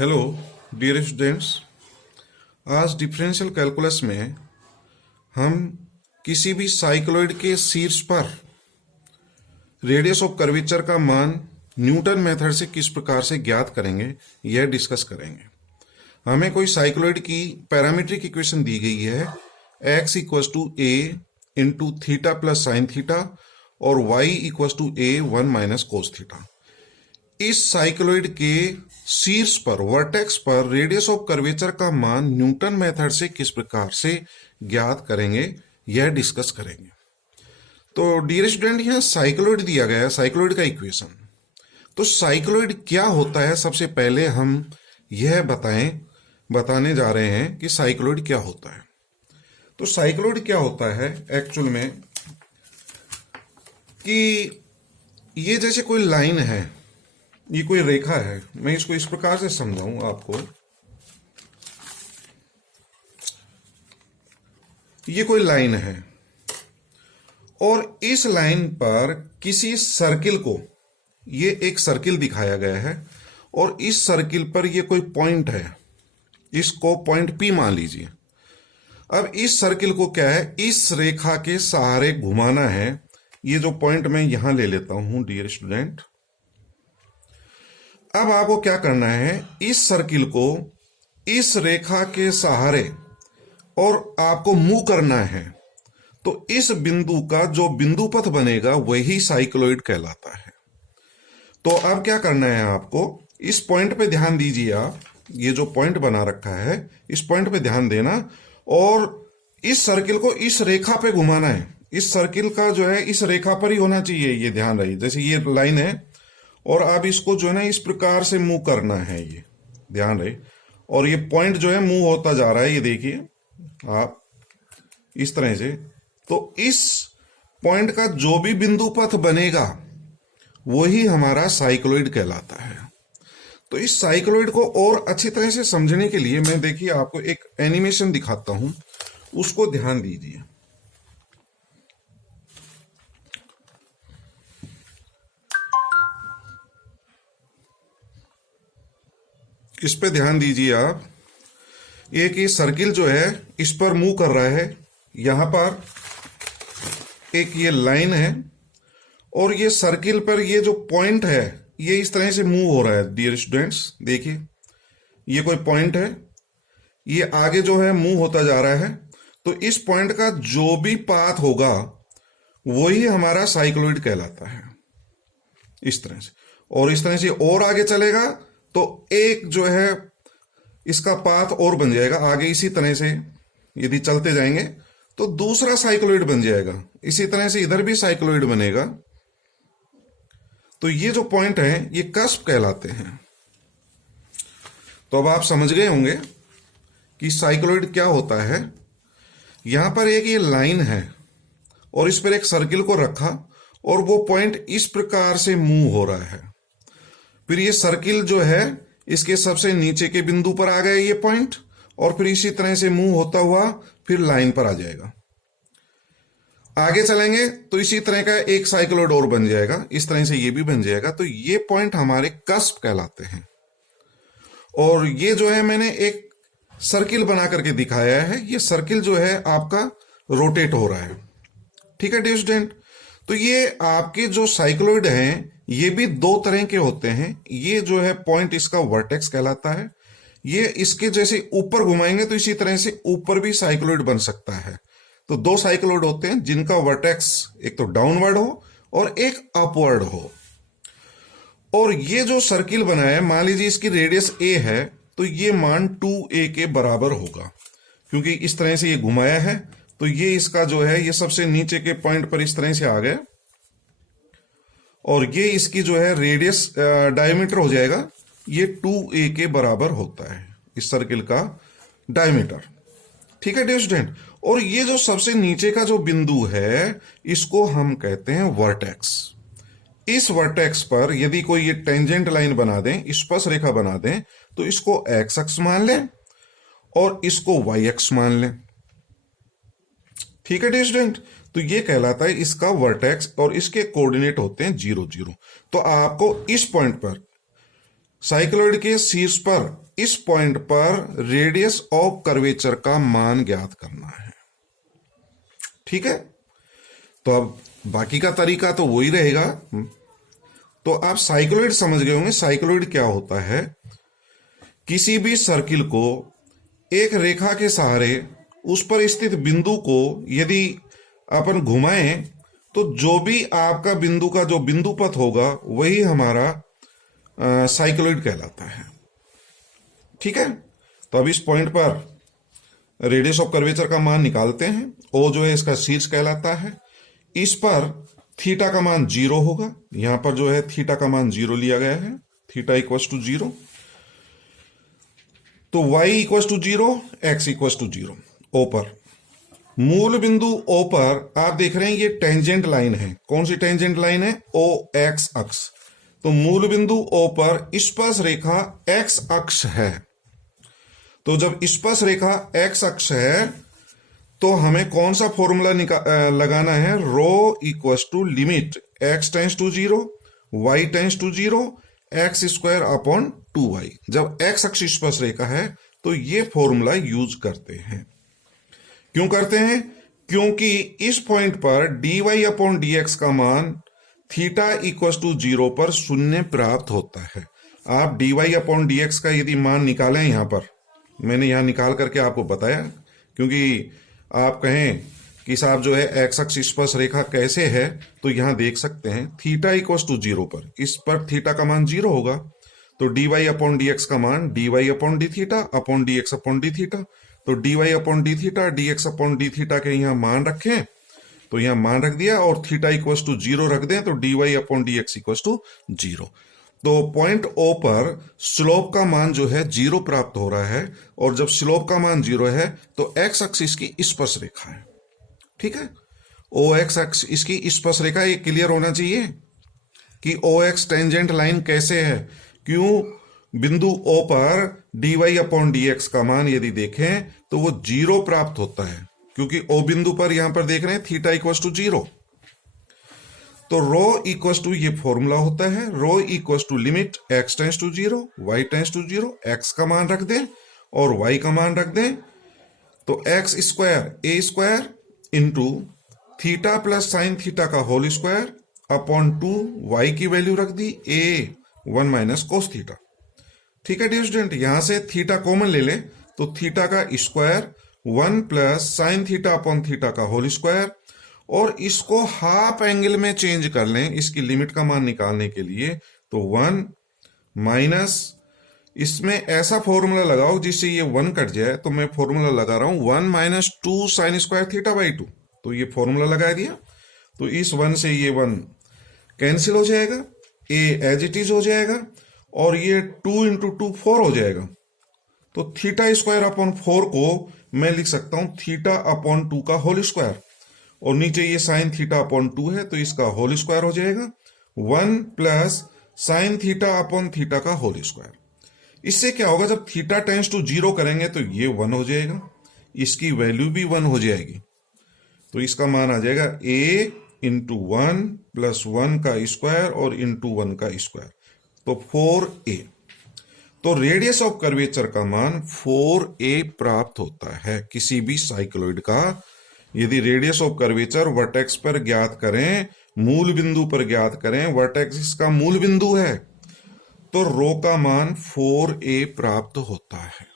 Hello dear students. आज differential calculus में हम किसी भी साइक्लॉइड के शीर्ष पर रेडियस ऑफ कर्वेचर का मान न्यूटन मेथड से किस प्रकार से ज्ञात करेंगे यह डिस्कस करेंगे। हमें कोई साइक्लॉइड की पैरामीट्रिक इक्वेशन दी गई है x equals to A into theta plus sine theta और y equals to A 1 minus cos theta. इस साइक्लॉइड के शीर्ष पर वर्टेक्स पर रेडियस ऑफ कर्वेचर का मान न्यूटन मेथड से किस प्रकार से ज्ञात करेंगे यह डिस्कस करेंगे। तो डियर स्टूडेंट, यहां साइक्लॉइड दिया गया है, साइक्लॉइड का इक्वेशन। तो साइक्लॉइड क्या होता है, सबसे पहले हम यह बताने जा रहे हैं कि साइक्लॉइड क्या होता है। तो साइक्लॉइड क्या होता है एक्चुअल में कि ये जैसे कोई लाइन है, ये कोई रेखा है। मैं इसको इस प्रकार से समझाऊं आपको। ये कोई लाइन है और इस लाइन पर किसी सर्किल को, ये एक सर्किल दिखाया गया है और इस सर्किल पर ये कोई पॉइंट है, इसको पॉइंट P मान लीजिए। अब इस सर्किल को क्या है, इस रेखा के सहारे घुमाना है। ये जो पॉइंट मैं यहां ले लेता हूं डियर स्टूडेंट। अब आपको क्या करना है, इस सर्किल को इस रेखा के सहारे और आपको मूव करना है। तो इस बिंदु का जो बिंदु पथ बनेगा वही साइक्लॉइड कहलाता है। तो अब क्या करना है, आपको इस पॉइंट पे ध्यान दीजिए। आप ये जो पॉइंट बना रखा है इस पॉइंट पे ध्यान देना और इस सर्किल को इस रेखा पे घुमाना है। इस सर्किल का जो है इस रेखा पर ही होना चाहिए, ये ध्यान रही। जैसे ये लाइन है और आप इसको जो है ना इस प्रकार से मूव करना है, ये ध्यान रहे। और ये पॉइंट जो है मूव होता जा रहा है, ये देखिए आप इस तरह से। तो इस पॉइंट का जो भी बिंदु पथ बनेगा वही हमारा साइक्लॉइड कहलाता है। तो इस साइक्लॉइड को और अच्छी तरह से समझने के लिए मैं देखिए आपको एक एनिमेशन दिखाता हूं, उसको ध्यान दीजिए। इस पे ध्यान दीजिए आप। एक ये सर्किल जो है इस पर मूव कर रहा है। यहां पर एक ये लाइन है और ये सर्किल पर ये जो पॉइंट है ये इस तरह से मूव हो रहा है डियर स्टूडेंट्स। देखिए ये कोई पॉइंट है, ये आगे जो है मूव होता जा रहा है। तो इस पॉइंट का जो भी पाथ होगा वही हमारा साइक्लॉइड कहलाता है, इस तरह से। और इस तरह से और आगे चलेगा तो एक जो है इसका पाथ और बन जाएगा आगे। इसी तरह से यदि चलते जाएंगे तो दूसरा साइक्लॉइड बन जाएगा। इसी तरह से इधर भी साइक्लॉइड बनेगा। तो ये जो पॉइंट है ये कस्प कहलाते हैं। तो अब आप समझ गए होंगे कि साइक्लॉइड क्या होता है। यहां पर एक ये लाइन है और इस पर एक सर्किल को रखा और वो पॉइंट इस प्रकार से मूव हो रहा है। फिर ये सर्किल जो है इसके सबसे नीचे के बिंदु पर आ गया ये पॉइंट और फिर इसी तरह से मूव होता हुआ फिर लाइन पर आ जाएगा। आगे चलेंगे तो इसी तरह का एक साइक्लॉइड और बन जाएगा, इस तरह से ये भी बन जाएगा। तो ये पॉइंट हमारे कस्प कहलाते हैं। और ये जो है मैंने एक सर्किल बना करके दिखाया है। ये सर्किल जो है आपका रोटेट हो रहा है, ठीक है डियर स्टूडेंट। तो ये आपके जो साइक्लॉइड हैं ये भी दो तरह के होते हैं। ये जो है पॉइंट इसका वर्टेक्स कहलाता है। ये इसके जैसे ऊपर घुमाएंगे तो इसी तरह से ऊपर भी साइक्लॉइड बन सकता है। तो दो साइक्लॉइड होते हैं जिनका वर्टेक्स एक तो डाउनवर्ड हो और एक अपवर्ड हो। और ये जो सर्किल बना है, मान लीजिए इसकी रेडियस a है तो ये मान 2a के बराबर होगा, क्योंकि इस तरह से ये घुमाया है। तो ये इसका जो है ये सबसे नीचे के पॉइंट पर इस तरह से आ गया और ये इसकी जो है रेडियस डायमीटर हो जाएगा, ये 2a के बराबर होता है इस सर्किल का डायमीटर, ठीक है डियर स्टूडेंट। और ये जो सबसे नीचे का जो बिंदु है इसको हम कहते हैं वर्टेक्स। इस वर्टेक्स पर यदि कोई ये टेंजेंट लाइन बना दें, स्पर्श रेखा बना दें, तो इसको एक्स अक्ष मान लें और इसको वाई अक्ष मान लें, ठीक है डियर स्टूडेंट। तो ये कहलाता है इसका वर्टेक्स और इसके कोऑर्डिनेट होते हैं 0 0। तो आपको इस पॉइंट पर साइक्लॉइड के शीर्ष पर इस पॉइंट पर रेडियस ऑफ कर्वेचर का मान ज्ञात करना है। ठीक है, तो अब बाकी का तरीका तो वही रहेगा। तो आप साइक्लोइड समझ गए होंगे। साइक्लोइड क्या होता है? किसी भी सर्किल को एक रेखा के सहारे उस पर स्थित बिंदु को यदि अपन घुमाएं तो जो भी आपका बिंदु का जो बिंदु पथ होगा वही हमारा साइक्लोइड कहलाता है। ठीक है, तो अब इस पॉइंट पर रेडियस ऑफ कर्वेचर का मान निकालते हैं। ओ जो है इसका शीर्ष कहलाता है। इस पर थीटा का मान 0 होगा। यहां पर जो है थीटा का मान 0 लिया गया है, थीटा इक्वस टू 0। तो y equals to 0, x equals to 0। O पर मूल बिंदु O पर आप देख रहे हैं ये टेंजेंट लाइन है। कौन सी टेंजेंट लाइन है? ओ एक्स अक्ष। तो मूल बिंदु O पर स्पर्श रेखा x अक्ष है। तो जब स्पर्श रेखा x अक्ष है तो हमें कौन सा फॉर्मूला लगाना है? Rho equals to limit x tends to 0, y tends to 0, x square upon 2y। जब x अक्ष स्पर्श रेखा है तो ये फॉर्मूला यूज करते हैं। क्यों करते हैं? क्योंकि इस पॉइंट पर dy अपॉन dx का मान थीटा इक्वस टू 0 पर शून्य प्राप्त होता है। आप dy अपॉन dx का यदि मान निकालें, यहां पर मैंने यहां निकाल करके आपको बताया, क्योंकि आप कहें कि साहब जो है एक्स अक्ष स्पर्श रेखा कैसे है, तो यहां देख सकते हैं थीटा इक्वस टू 0 पर, इस पर थीटा का मान 0 होगा। तो dy अपॉन dx का मान dy upon D theta upon dx upon D theta. तो dy upon D theta dx upon D theta के यहाँ मान रखें, तो यहाँ मान रख दिया, और थीटा इक्वस टू 0 रख दें तो dy upon dx equals to 0। तो पॉइंट O पर स्लोप का मान जो है 0 प्राप्त हो रहा है, और जब स्लोप का मान 0 है तो x अक्ष इसकी स्पर्श रेखा है। ठीक है, OX अक्ष इसकी स्पर्श रेखा। ये क्लियर होना चाहिए कि OX टेंजेंट लाइन कैसे है। क्यों? बिंदु O पर dy अपॉन dx का मान यदि देखें तो वो 0 प्राप्त होता है, क्योंकि O बिंदु पर यहां पर देख रहे हैं थीटा इक्वस टू 0। तो रो इक्वस टू ये फॉर्मूला होता है, rho equals to limit x tends to 0, y tends to 0, x का मान रख दें और y का मान रख दें। तो x square a square into theta plus sine theta का होल स्क्वायर अपॉन 2, y की वैल्यू रख दी ए 1 माइनस कोस थीटा। ठीक है डियर स्टूडेंट, यहां से थीटा कॉमन ले लें तो थीटा का square 1 plus sine theta upon theta का होल स्क्वायर, और इसको हाफ एंगल में चेंज कर लें इसकी लिमिट का मान निकालने के लिए। तो 1 माइनस, इसमें ऐसा फॉर्मूला लगाओ जिससे ये 1 कट जाए, तो मैं फॉर्मूला लगा रहा हूं 1 minus 2 sine square theta by 2। तो ये फॉर्मूला लगा दिया, तो इस 1 से ये 1 कैंसिल हो जाएगा, ए एज इट इज हो जाएगा, और ये 2 इंटू 2 4 हो जाएगा। तो थीटा स्क्वायर अपॉन 4 को मैं लिख सकता हूं थीटा अपॉन 2 का होल स्क्वायर, और नीचे ये साइन थीटा अपॉन 2 है तो इसका होल स्क्वायर हो जाएगा 1 plus sine theta upon theta का होल स्क्वायर। इससे क्या होगा, जब थीटा टेंस टू 0 करेंगे तो ये 1 हो जाएगा, इसकी वैल्यू भी 1 हो जाएगी। तो इसका मान आ जाएगा a इंटू 1 प्लस 1 का स्क्वायर और इंटू 1 का स्क्वायर, तो 4a। तो रेडियस ऑफ कर्वेचर का मान 4a प्राप्त होता है किसी भी साइक्लोइड का। यदि रेडियस ऑफ कर्वेचर वर्टेक्स पर ज्ञात करें, मूल बिंदु पर ज्ञात करें, वर्टेक्स इसका मूल बिंदु है, तो रो का मान 4a प्राप्त होता है।